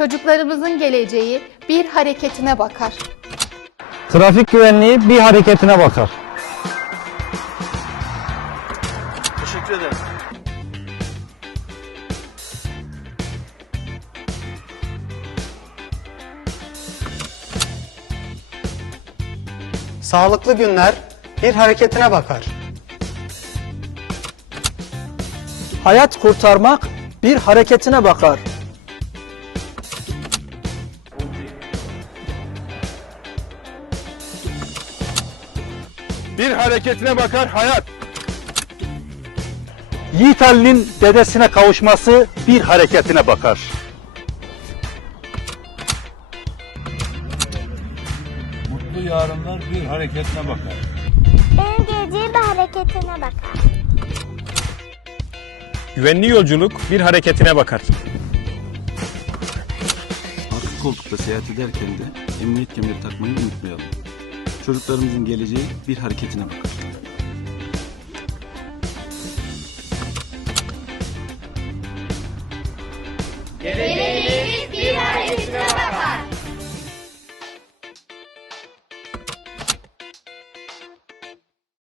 Çocuklarımızın geleceği bir hareketine bakar. Trafik güvenliği bir hareketine bakar. Teşekkür ederim. Sağlıklı günler bir hareketine bakar. Hayat kurtarmak bir hareketine bakar. Bir hareketine bakar hayat. Yiğit Ali'nin dedesine kavuşması bir hareketine bakar. Mutlu yarınlar bir hareketine bakar. Benim geleceği bir hareketine bakar. Güvenli yolculuk bir hareketine bakar. Arka koltukta seyahat ederken de emniyet kemeri takmayı unutmayalım. Çocuklarımızın geleceği bir hareketine bakar. Geleceği